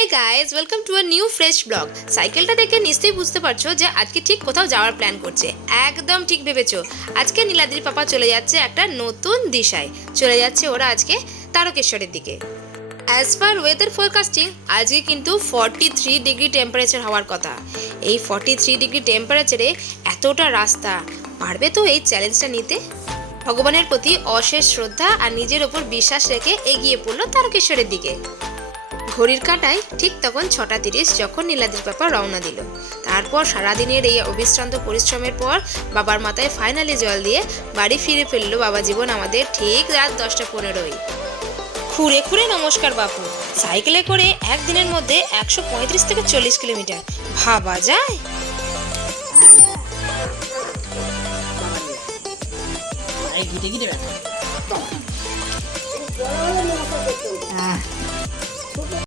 Hey guys, welcome to a new fresh vlog. সাইকেলটা দেখে নিশ্চয়ই বুঝতে পারছো যে আজকে ঠিক কোথাও যাওয়ার প্ল্যান করছে। একদম ঠিক ভেবেছো। আজকে নীলাদ্রির পাপা চলে যাচ্ছে একটা নতুন দিশায়। চলে যাচ্ছে ওরা আজকে তারকেশ্বরের দিকে। অ্যাজ পার ওয়েদার ফোরকাস্টিং আজকে কিন্তু 43 ডিগ্রি টেম্পারেচার হওয়ার কথা। এই 43 ডিগ্রি টেম্পারেচারে এতটা রাস্তা পারবে তো এই চ্যালেঞ্জটা নিতে? ভগবানের প্রতি অশেষ শ্রদ্ধা আর নিজের ওপর বিশ্বাস রেখে এগিয়ে পড়লো তারকেশ্বরের দিকে। ঘড়ির কাঁটায় ঠিক তখন 6:30 যখন নীলাদ্রির পাপা রওনা দিল। তারপর সারাদিনের এই অবিশ্রান্ত পরিশ্রমের পর বাবার মাথায় ফাইনালি জল দিয়ে বাড়ি ফিরে ফেললো বাবা জীবন আমাদের ঠিক রাত 10:15। খুঁড়ে খুঁড়ে নমস্কার বাপু। সাইকেলে করে একদিনের মধ্যে 135 থেকে 40 কিলোমিটার, ভাবা যায়?